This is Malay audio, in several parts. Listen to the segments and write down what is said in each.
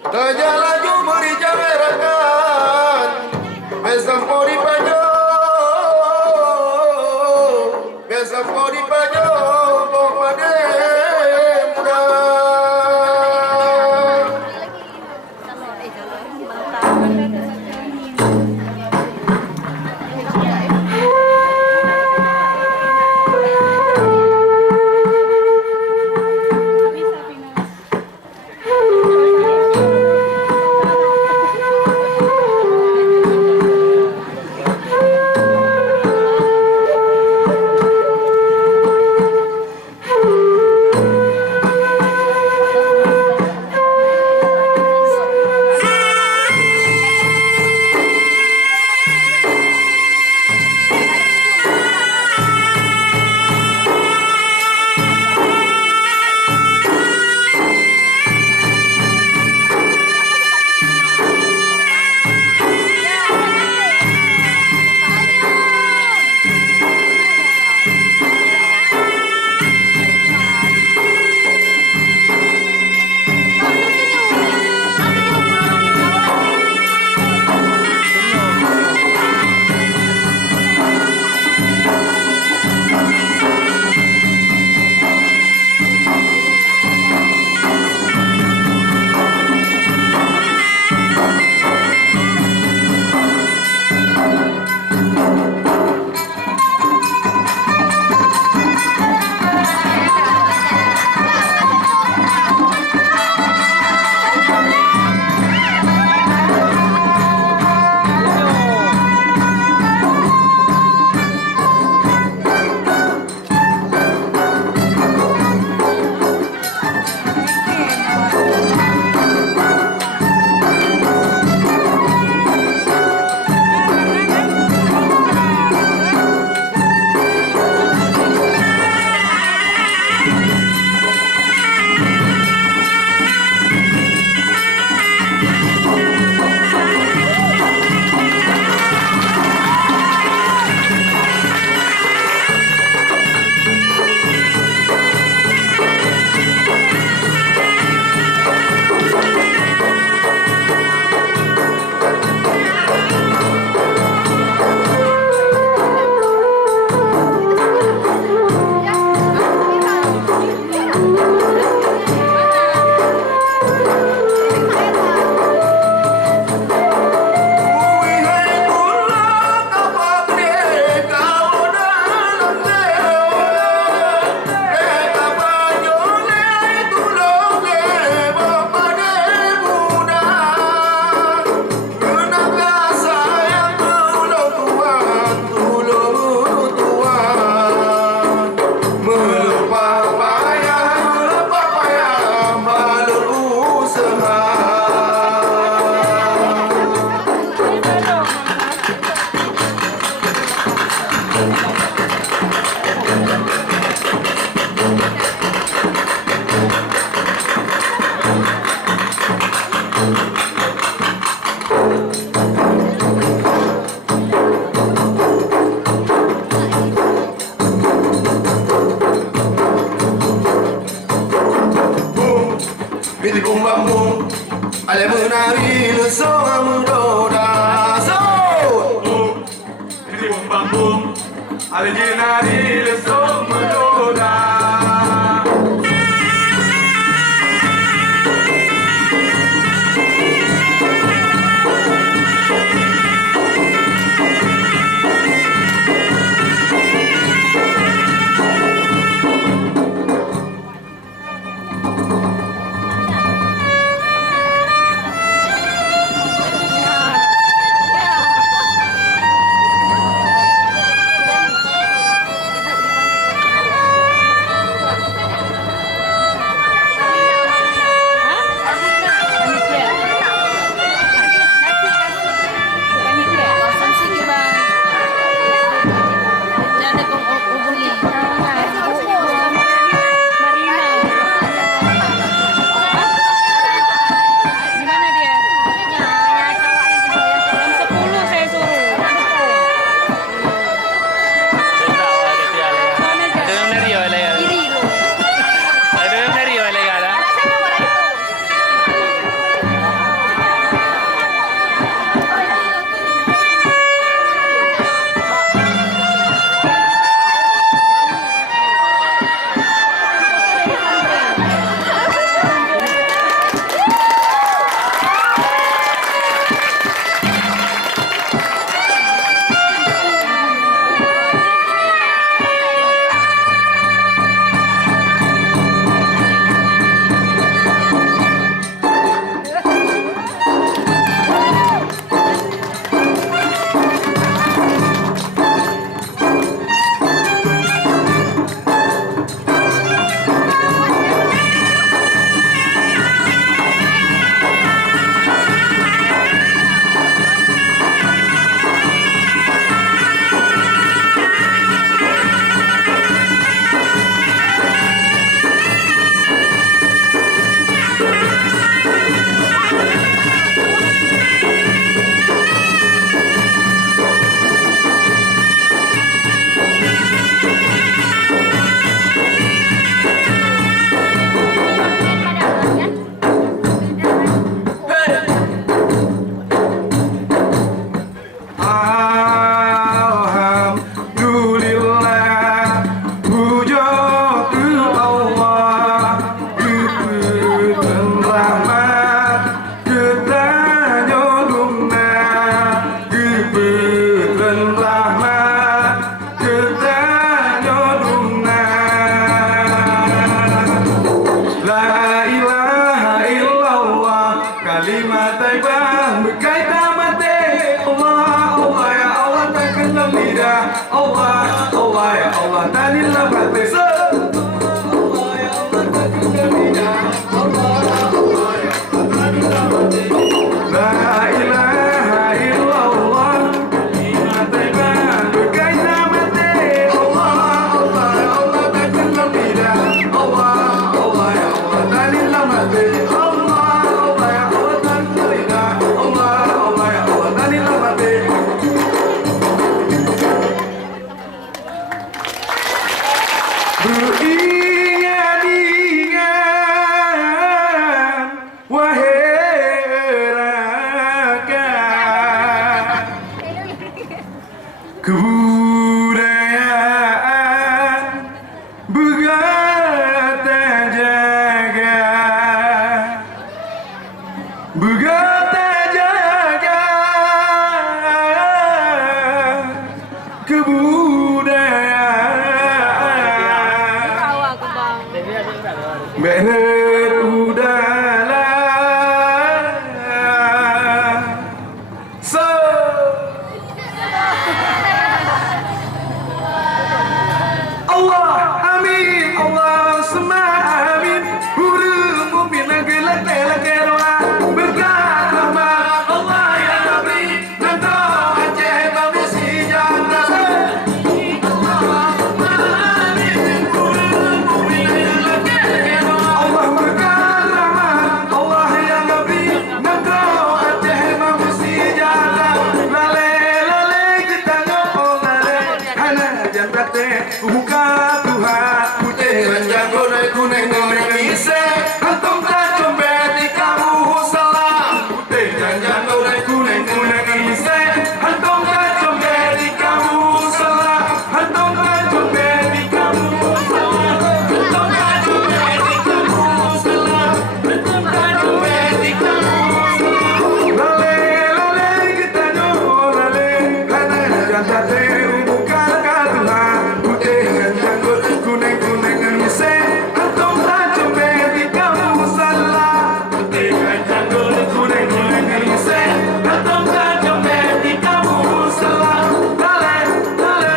Gajah laju berjamerakan, besampo di pajo, besampo di pajo, pokoknya muda. Biti kumbang ale menari lesong muda so. Biti kumbang ale menari lesong muda. Taibah berkaitan mati. Allah, Allah ya Allah takkan lidah. Allah, Allah ya Allah tanilah mati. Allah ya Allah takkan lidah. Allah, Allah ya Allah tanilah mati. La ilaha illallah. Kalimat Taibah berkaitan mati. Allah, Allah ya Allah takkan lidah. Allah, Allah ya Allah tanilah mati. Beringat-ingat wahai rakyat, kebudayaan begata jaga, begata jaga kebudayaan. Bener udahlah. So Allah amin, Allah semua amin. Huruf mumin gelak gelak doa berkah rahmat Allah yang beri nanti Aceh babu sejahtera. Allah amin, huruf mumin gelak gelak Allah berkah rahmat Allah yang beri nanti Aceh babu sejahtera. Lale lale kita nyopol lale hana jantate buka Tuhan putih ranjang goreng kuning goreng mise antum tak combet di kamu salah putih ranjang goreng kuning kuning mise antum tak combet di kamu salah antum tak combet di kamu salah antum tak combet di kamu salah antum tak combet di kamu salah. Lale lale kita nyopol lale hana jantate buka Tuhan putih ranjang goreng kuning kuning mise antum tak combet di kamu salah putih ranjang goreng kuning kuning mise antum tak combet di kamu salah. Lale lale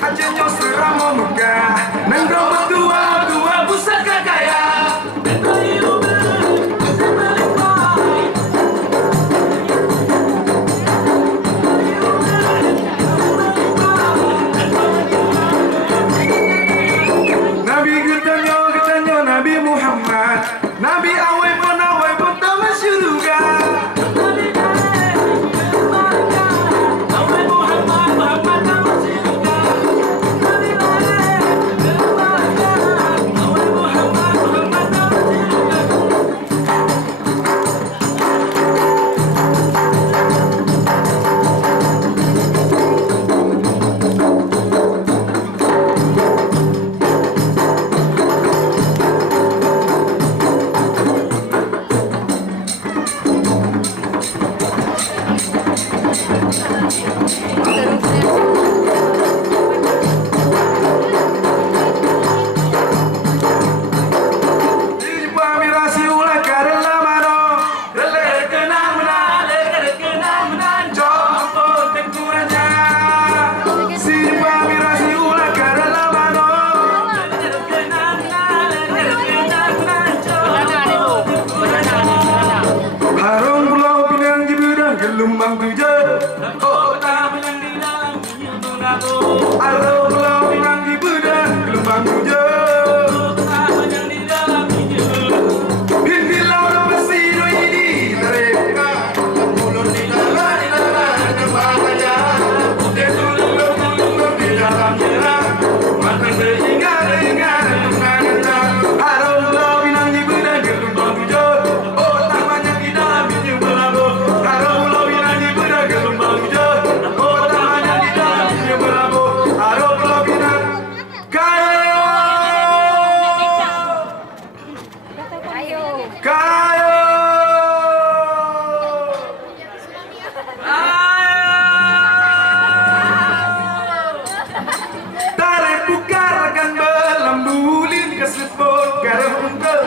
Aceh nyo seramo muka nengro tua tua pusaka kaya. Nabi getanyo Nabi Muhammad, Nabi awai pun tak masyuruga. Awai Muhammad Muhammad tak masyuruga. Nabi awai Muhammad Muhammad tak masyuruga. Mirasi ulah karena mano lele kenang menan jompo tengkuranya si mirasi ulah karena mano lele kenang menan jompo harung pulau pinang jibudang gelombang tujuh oh tak menang di dalam harung pulau pinang jibudang gelombang tujuh. Tarik bukar akan belambulin ke sepot garam unggul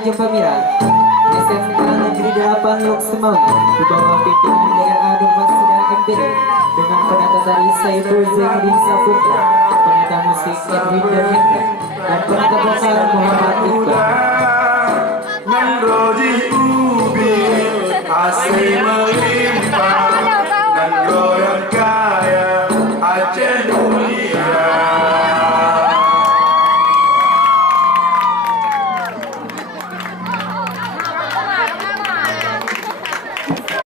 pengunjung pemirsa, SMK Negeri 8 Lok Semangat di bawah pimpinan dengan Adun Masida MPD dengan penata tari Saiful Zainuddin Saputra, penata musik Edwin dan Hendra, dan penata vokal Muhammad